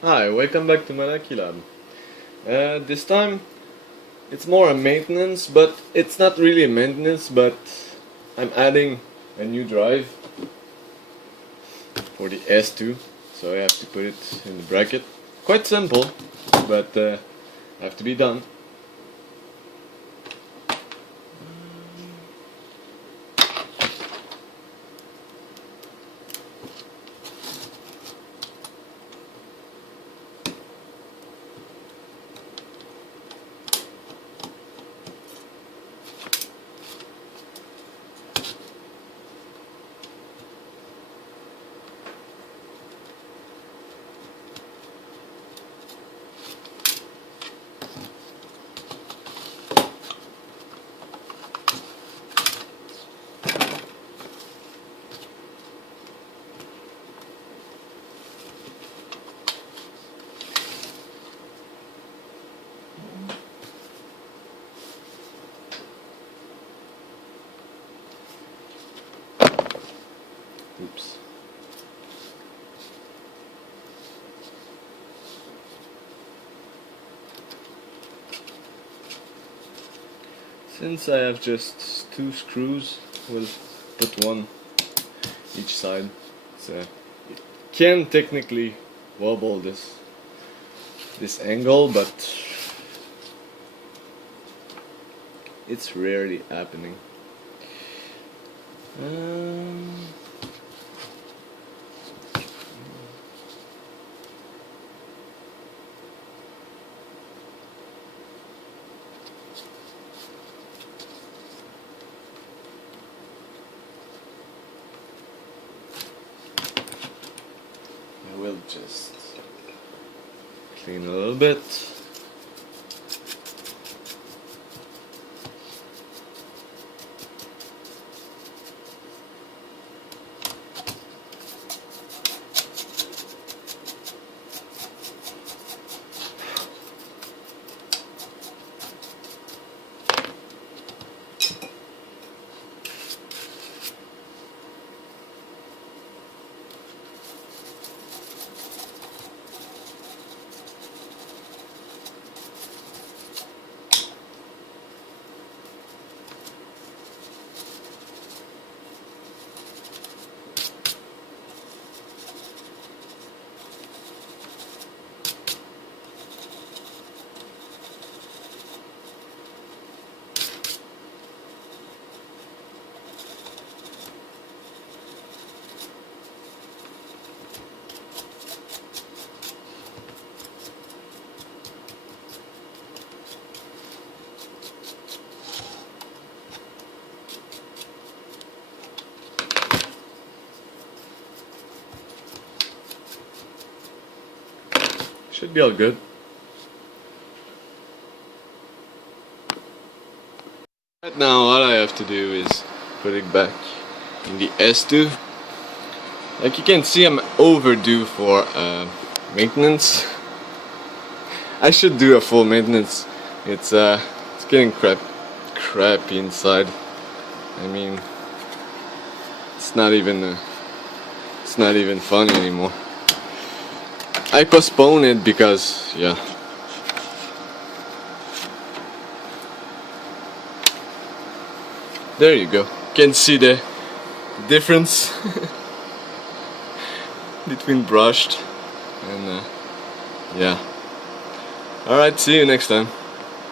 Hi, welcome back to MalakiLab. This time it's more a maintenance, but it's not really a maintenance, but I'm adding a new drive for the S2, so I have to put it in the bracket. Quite simple, but have to be done. Oops. Since I have just two screws, we'll put one each side. So you can technically wobble this angle, but it's rarely happening. I will just clean a little bit. Should be all good. Right now all I have to do is put it back in the S2. Like you can see, I'm overdue for maintenance. I should do a full maintenance. It's getting crappy inside. I mean, it's not even fun anymore. I postpone it because, yeah. There you go. You can see the difference between brushed and yeah. Alright, see you next time.